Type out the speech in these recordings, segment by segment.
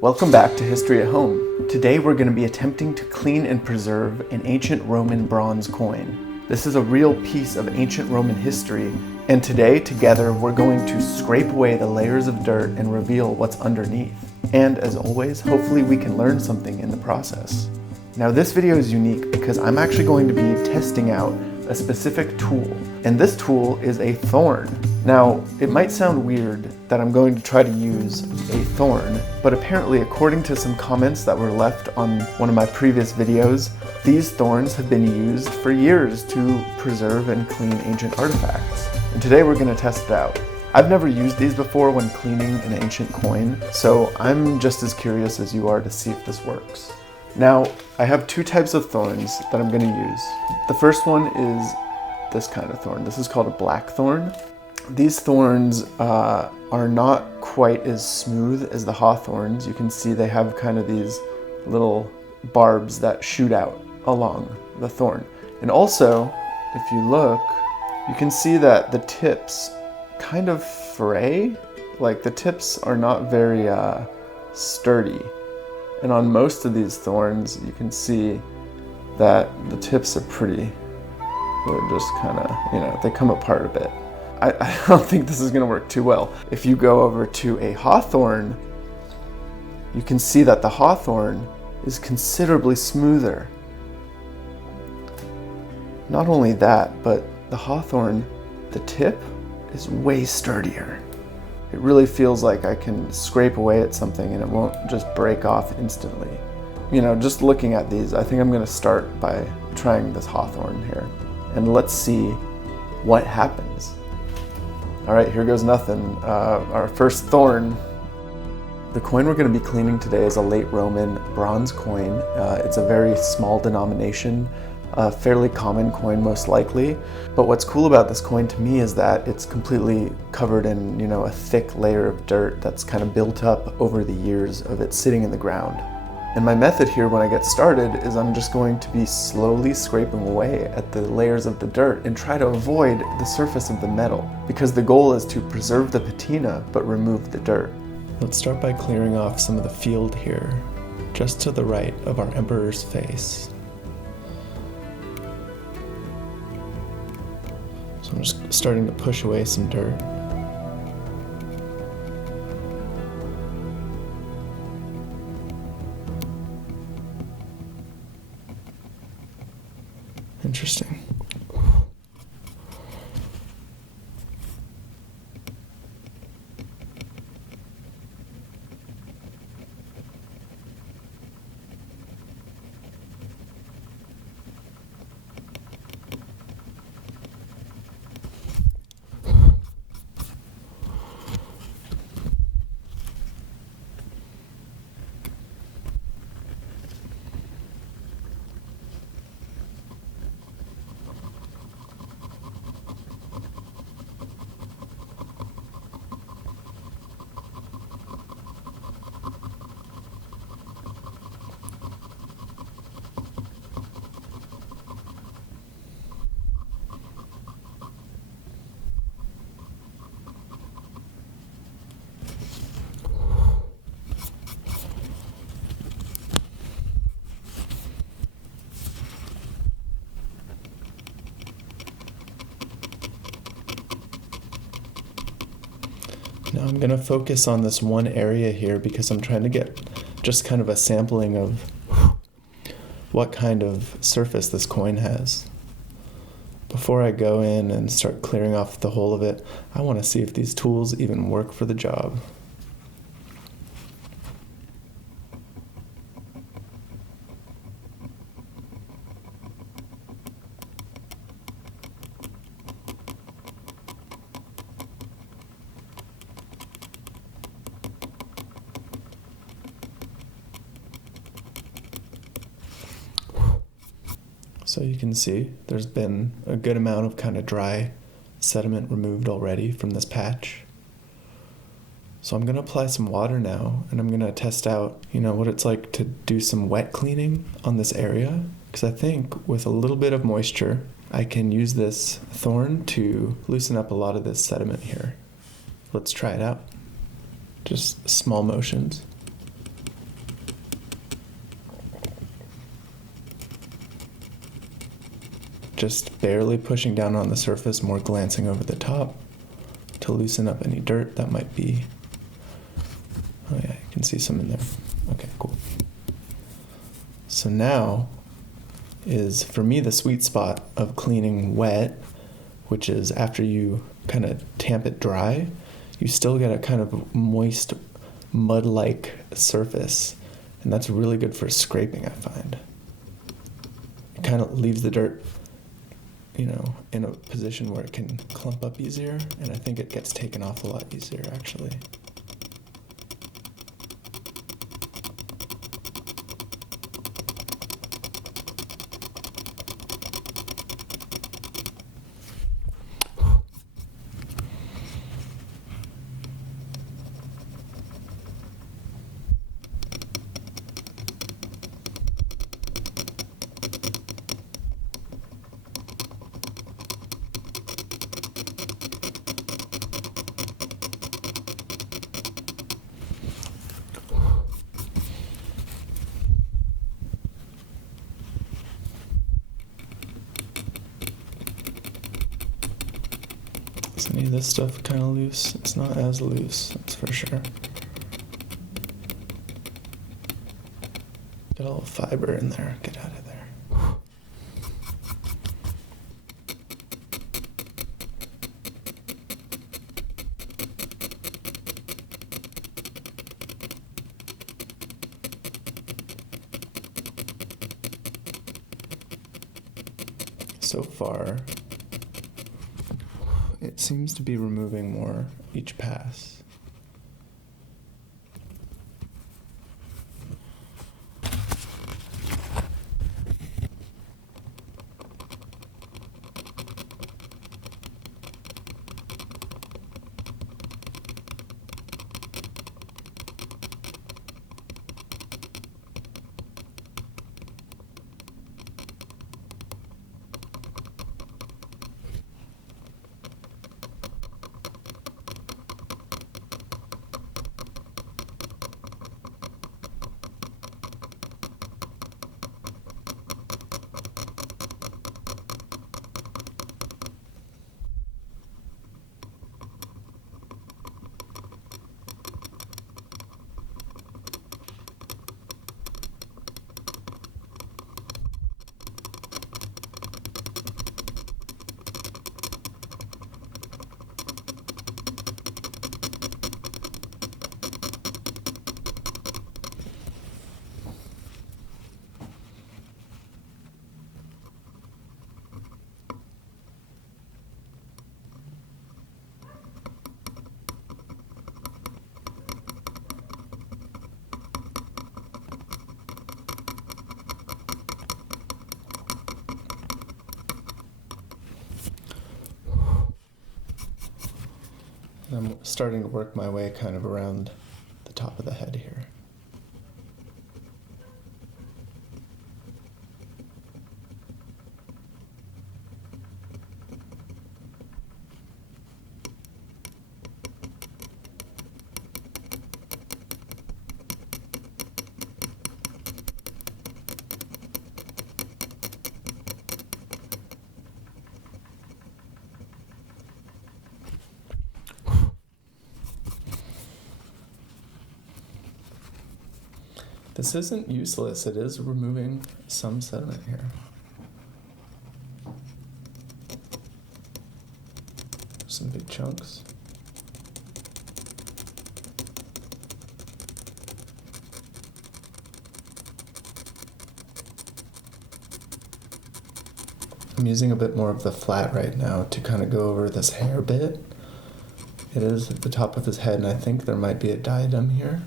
Welcome back to History at Home. Today we're going to be attempting to clean and preserve an ancient Roman bronze coin. This is a real piece of ancient Roman history, and today together we're going to scrape away the layers of dirt and reveal what's underneath. And as always, hopefully we can learn something in the process. Now this video is unique because I'm actually going to be testing out a specific tool, and this tool is a thorn. Now, it might sound weird that I'm going to try to use a thorn, but apparently according to some comments that were left on one of my previous videos, these thorns have been used for years to preserve and clean ancient artifacts. And today we're going to test it out. I've never used these before when cleaning an ancient coin, so I'm just as curious as you are to see if this works. Now, I have two types of thorns that I'm going to use. The first one is this kind of thorn. This is called a black thorn. These thorns are not quite as smooth as the hawthorns. You can see they have kind of these little barbs that shoot out along the thorn. And also, if you look, you can see that the tips kind of fray. Like the tips are not very sturdy. And on most of these thorns, you can see that the tips are they're just kind of, they come apart a bit. I don't think this is going to work too well. If you go over to a hawthorn, you can see that the hawthorn is considerably smoother. Not only that, but the hawthorn, the tip is way sturdier. It really feels like I can scrape away at something and it won't just break off instantly. Just looking at these, I think I'm going to start by trying this hawthorn here. And let's see what happens. All right, here goes nothing. Our first thorn. The coin we're going to be cleaning today is a late Roman bronze coin. It's a very small denomination, a fairly common coin most likely. But what's cool about this coin to me is that it's completely covered in, a thick layer of dirt that's kind of built up over the years of it sitting in the ground. And my method here when I get started is I'm just going to be slowly scraping away at the layers of the dirt and try to avoid the surface of the metal, because the goal is to preserve the patina but remove the dirt. Let's start by clearing off some of the field here, just to the right of our emperor's face. So I'm just starting to push away some dirt. Interesting. Now I'm going to focus on this one area here because I'm trying to get just kind of a sampling of what kind of surface this coin has. Before I go in and start clearing off the whole of it, I want to see if these tools even work for the job. So you can see there's been a good amount of kind of dry sediment removed already from this patch. So I'm going to apply some water now, and I'm going to test out, what it's like to do some wet cleaning on this area. Because I think with a little bit of moisture, I can use this thorn to loosen up a lot of this sediment here. Let's try it out. Just small motions. just barely pushing down on the surface, more glancing over the top to loosen up any dirt that might be. Oh yeah, you can see some in there. Okay, cool. So now is, for me, the sweet spot of cleaning wet, which is after you kind of tamp it dry, you still get a kind of moist, mud-like surface, and that's really good for scraping, I find. It kind of leaves the dirt, in a position where it can clump up easier, and I think it gets taken off a lot easier, actually. Is any of this stuff kind of loose? It's not as loose, that's for sure. Get a little fiber in there, get out of there. So far, it seems to be removing more each pass. I'm starting to work my way kind of around the top of the head here. This isn't useless, it is removing some sediment here. Some big chunks. I'm using a bit more of the flat right now to kind of go over this hair bit. It is at the top of his head, and I think there might be a diadem here.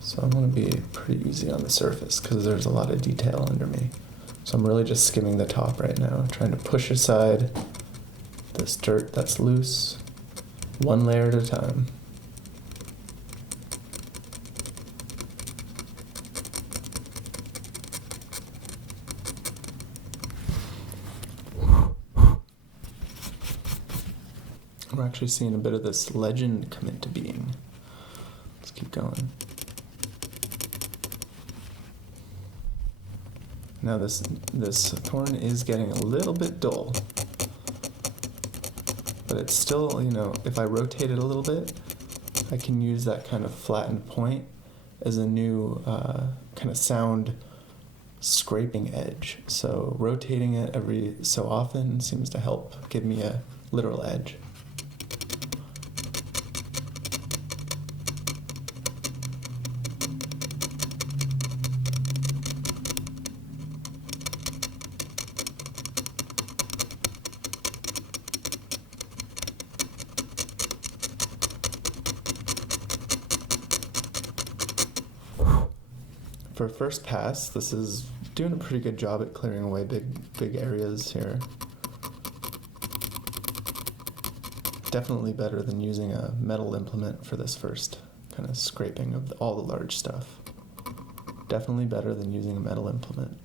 So I'm going to be pretty easy on the surface because there's a lot of detail under me. So I'm really just skimming the top right now, trying to push aside this dirt that's loose, one layer at a time. We're actually seeing a bit of this legend come into being. Let's keep going. Now this thorn is getting a little bit dull, but it's still, if I rotate it a little bit, I can use that kind of flattened point as a new kind of sound scraping edge. So rotating it every so often seems to help give me a literal edge. For first pass, this is doing a pretty good job at clearing away big areas here. Definitely better than using a metal implement for this first kind of scraping of all the large stuff. Definitely better than using a metal implement.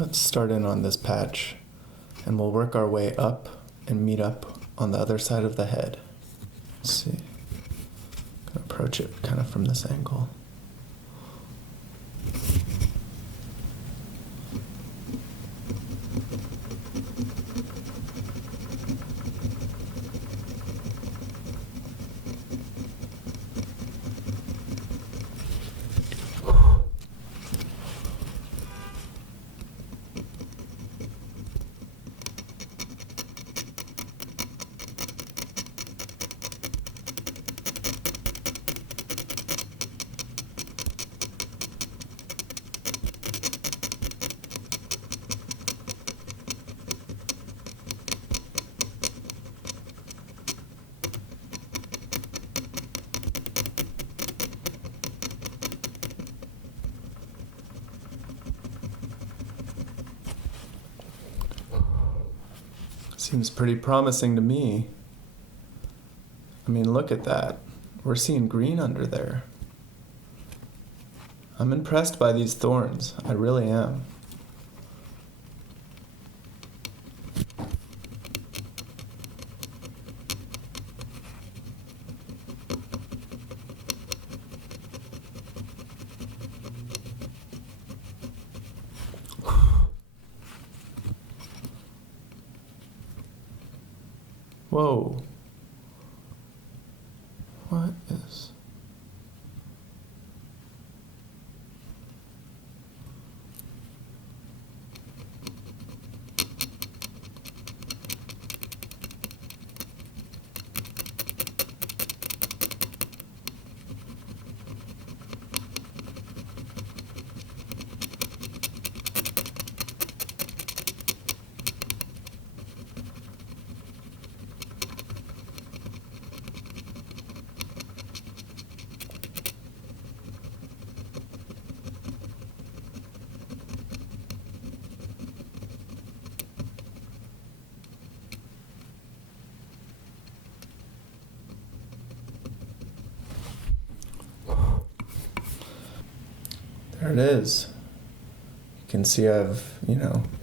Let's start in on this patch, and we'll work our way up and meet up on the other side of the head. Let's see. I'm gonna approach it kind of from this angle. Seems pretty promising to me. I mean, look at that. We're seeing green under there. I'm impressed by these thorns. I really am. Whoa. What is... There it is. You can see I've,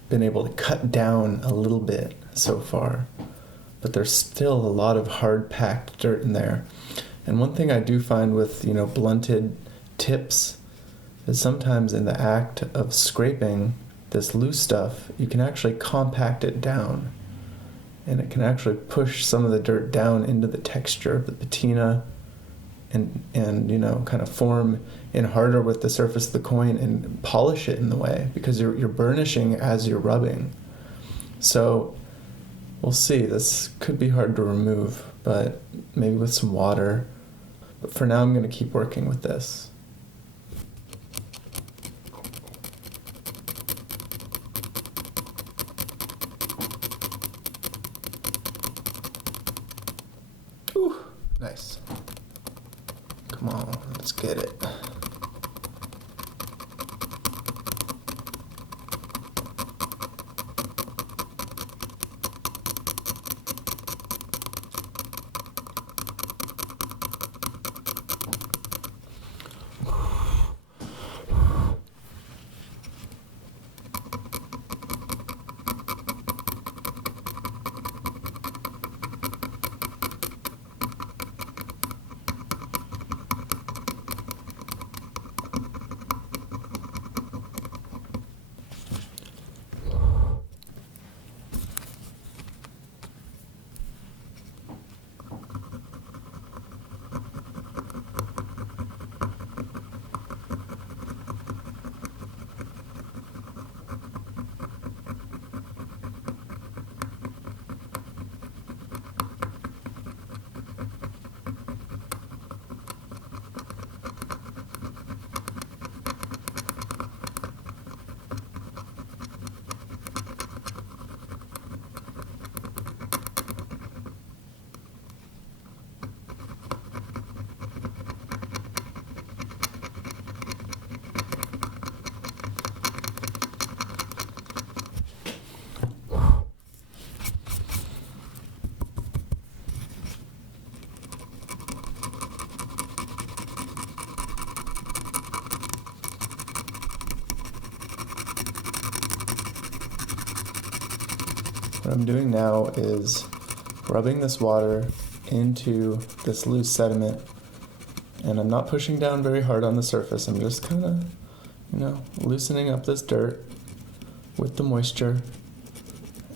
been able to cut down a little bit so far, but there's still a lot of hard packed dirt in there. And one thing I do find with, blunted tips is sometimes in the act of scraping this loose stuff, you can actually compact it down, and it can actually push some of the dirt down into the texture of the patina and kind of form in harder with the surface of the coin and polish it in the way, because you're burnishing as you're rubbing. So we'll see. This could be hard to remove, but maybe with some water. But for now, I'm going to keep working with this. Ooh, nice. Come on, let's get it. What I'm doing now is rubbing this water into this loose sediment, and I'm not pushing down very hard on the surface. I'm just kind of, loosening up this dirt with the moisture,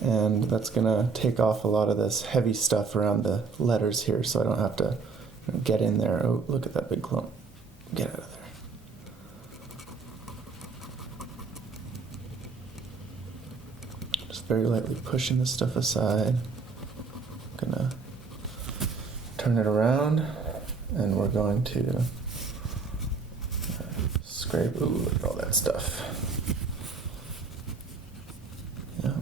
and that's gonna take off a lot of this heavy stuff around the letters here, so I don't have to get in there. Oh, look at that big clump. Get out of there. Just very lightly pushing this stuff aside. Gonna turn it around, and we're going to scrape. Ooh, look at all that stuff. Yeah.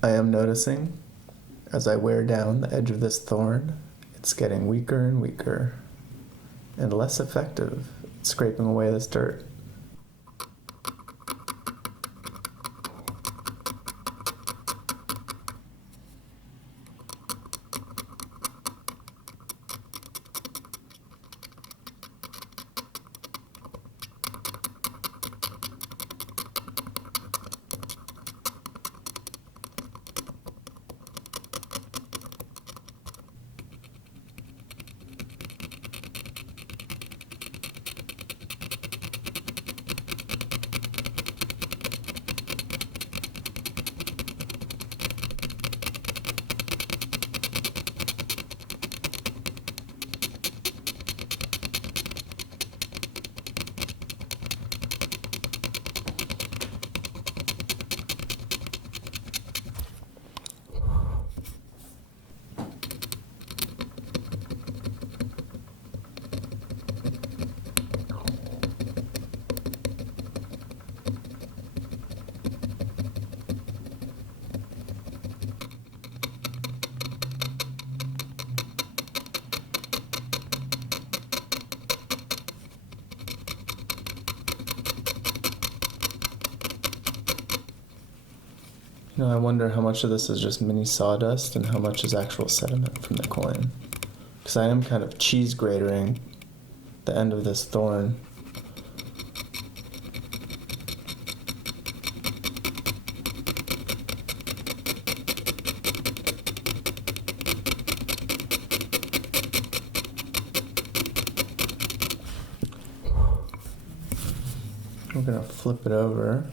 I am noticing, as I wear down the edge of this thorn, it's getting weaker and weaker, and less effective at scraping away this dirt. I wonder how much of this is just mini sawdust and how much is actual sediment from the coin. Because I am kind of cheese gratering the end of this thorn. We're going to flip it over.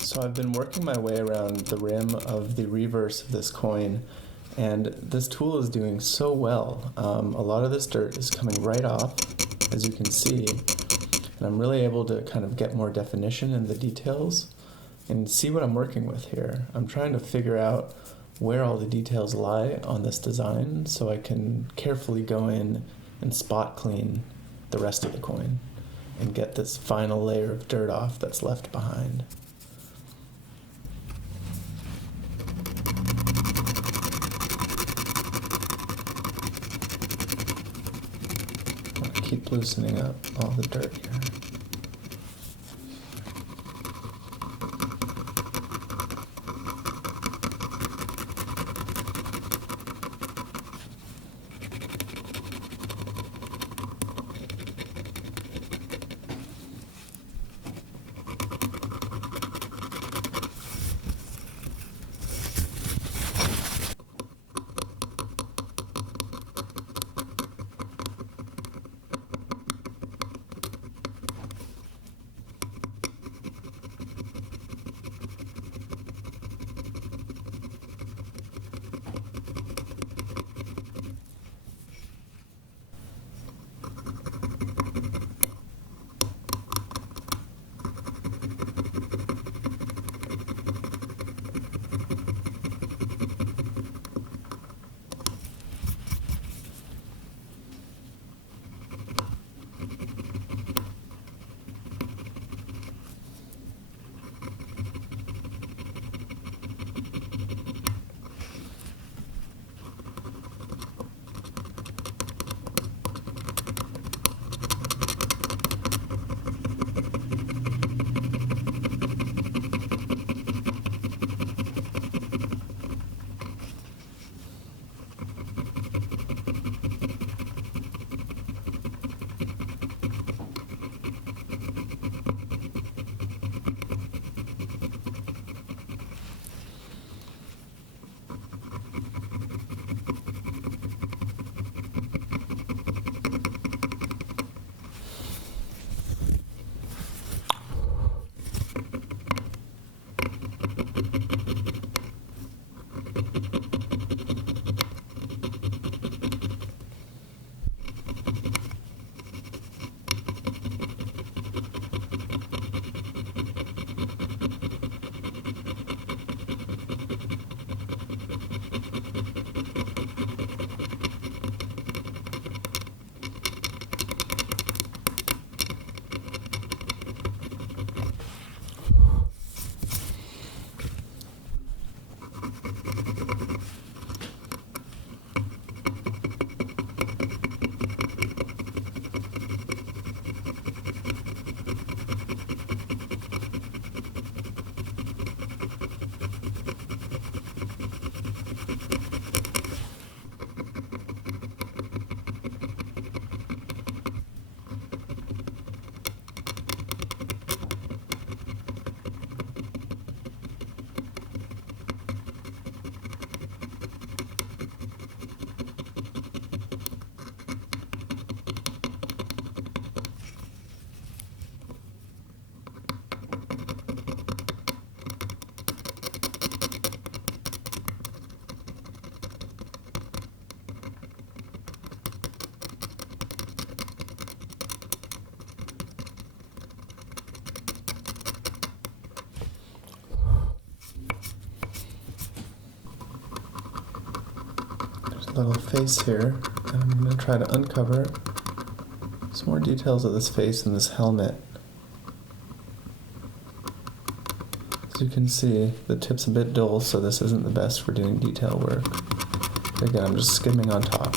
So I've been working my way around the rim of the reverse of this coin, and this tool is doing so well. A lot of this dirt is coming right off, as you can see, and I'm really able to kind of get more definition in the details and see what I'm working with here. I'm trying to figure out where all the details lie on this design so I can carefully go in and spot clean the rest of the coin and get this final layer of dirt off that's left behind. Keep loosening up all the dirt here. little face here, and I'm going to try to uncover some more details of this face and this helmet. As you can see, the tip's a bit dull, so this isn't the best for doing detail work. Again, I'm just skimming on top.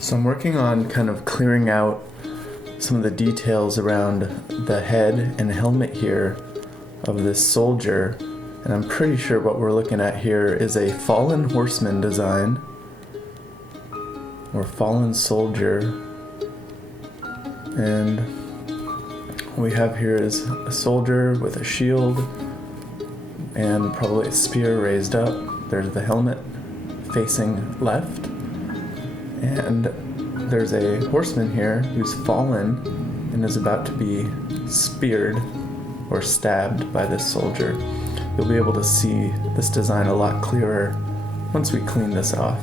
So I'm working on kind of clearing out some of the details around the head and helmet here of this soldier, and I'm pretty sure what we're looking at here is a fallen horseman design or fallen soldier, and what we have here is a soldier with a shield and probably a spear raised up. There's the helmet facing left, and there's a horseman here who's fallen and is about to be speared or stabbed by this soldier. You'll be able to see this design a lot clearer once we clean this off.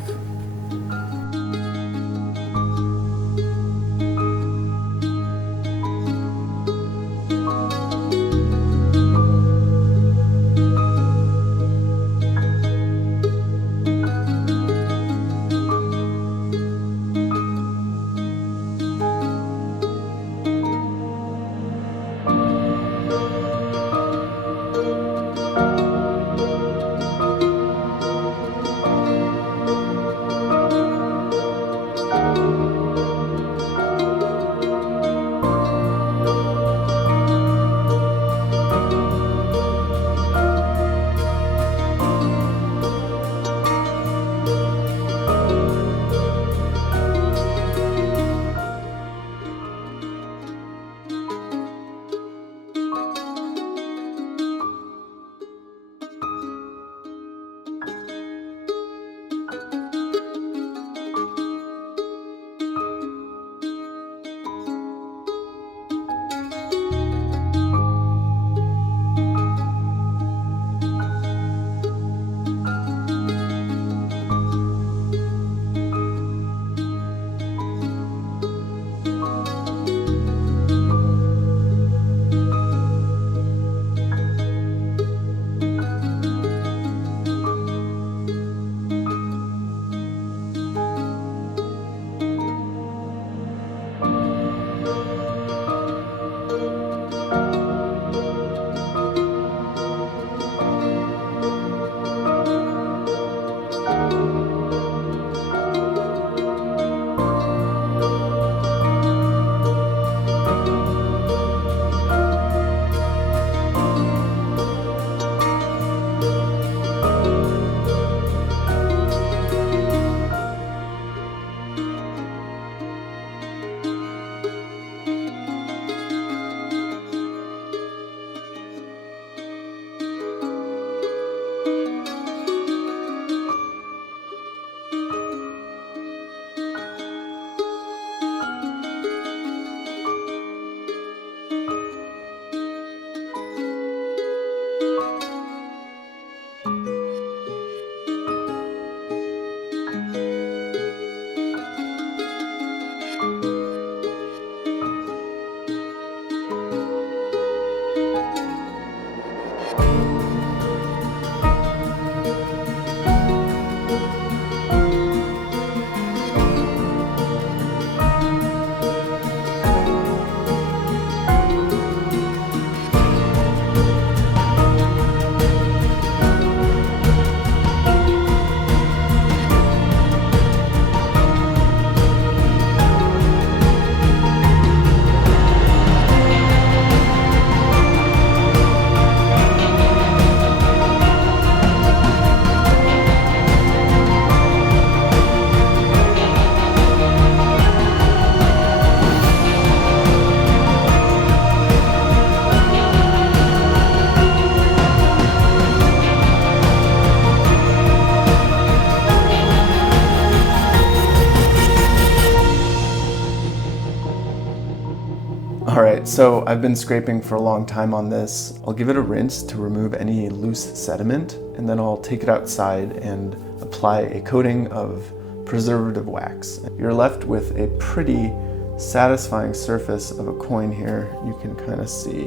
right, so I've been scraping for a long time on this. I'll give it a rinse to remove any loose sediment, and then I'll take it outside and apply a coating of preservative wax. You're left with a pretty satisfying surface of a coin here. You can kind of see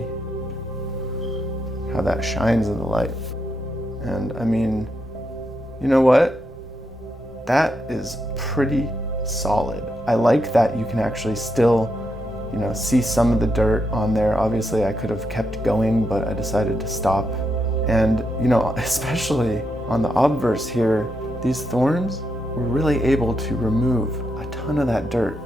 how that shines in the light. And I mean, you know what? That is pretty solid. I like that you can actually still, see some of the dirt on there. Obviously I could have kept going, but I decided to stop. And, especially on the obverse here, these thorns were really able to remove a ton of that dirt.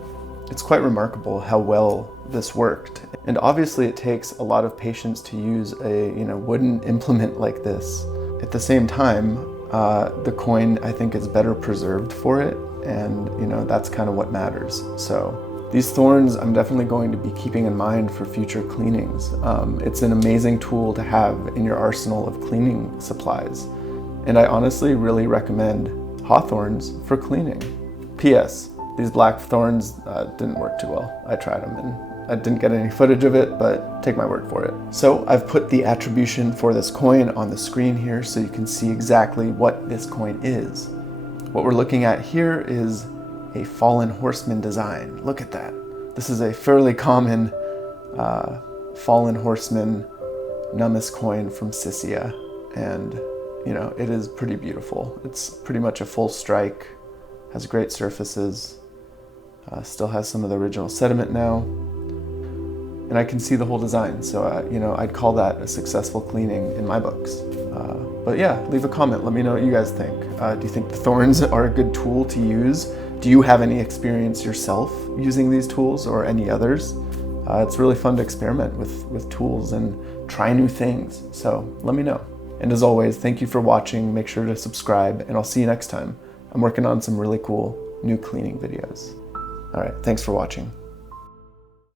It's quite remarkable how well this worked. And obviously it takes a lot of patience to use a, wooden implement like this. At the same time, the coin, I think, is better preserved for it. And, that's kind of what matters. So these thorns, I'm definitely going to be keeping in mind for future cleanings. It's an amazing tool to have in your arsenal of cleaning supplies. And I honestly really recommend hawthorns for cleaning. P.S. These black thorns didn't work too well. I tried them and I didn't get any footage of it, but take my word for it. So I've put the attribution for this coin on the screen here so you can see exactly what this coin is. What we're looking at here is a fallen horseman design. Look at that. This is a fairly common fallen horseman nummus coin from Sicily, and it is pretty beautiful. It's pretty much a full strike, has great surfaces, still has some of the original sediment now, and I can see the whole design. So I'd call that a successful cleaning in my books. But yeah, leave a comment. Let me know what you guys think. Do you think the thorns are a good tool to use? Do you have any experience yourself using these tools or any others? It's really fun to experiment with tools and try new things. So let me know. And as always, thank you for watching. Make sure to subscribe, and I'll see you next time. I'm working on some really cool new cleaning videos. All right, thanks for watching.